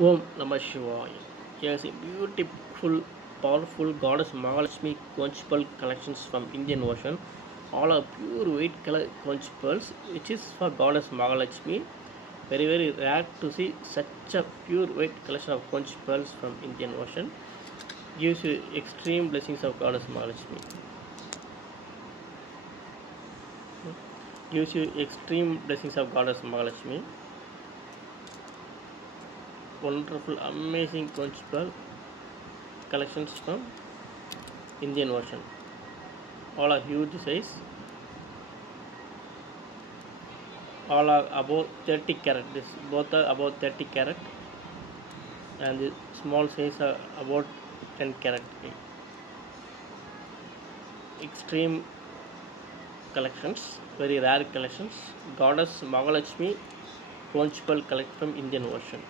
Om Namaha Shivaya. Yes, a beautiful, powerful Goddess Mahalakshmi conch pearl collections from Indian Ocean. All are pure white color conch pearls, which is for Goddess Mahalakshmi. Very, very rare to see such a pure white collection of conch pearls from Indian Ocean. Gives you extreme blessings of Goddess Mahalakshmi. Gives you extreme blessings of Goddess Mahalakshmi. Wonderful, amazing conch pearl collections from Indian Ocean. All are huge size. All are above 30 carat. This both are above 30 carat, and the small size are about 10 carat. Extreme collections, very rare collections. Goddess Mahalakshmi conch pearl collect from Indian Ocean.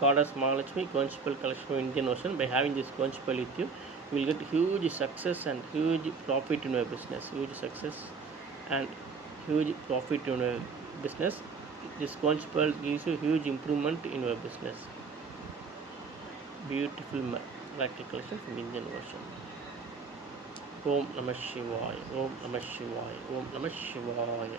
Goddess Mahalakshmi conch pearl collection from Indian Ocean. By having this conch pearl with you, you will get huge success and huge profit in your business. Huge success and huge profit in your business. This conch pearl gives you huge improvement in your business. Beautiful miracle collection from Indian Ocean. Om Namah Shivaya. Om Namah Shivaya. Om Namah Shivaya.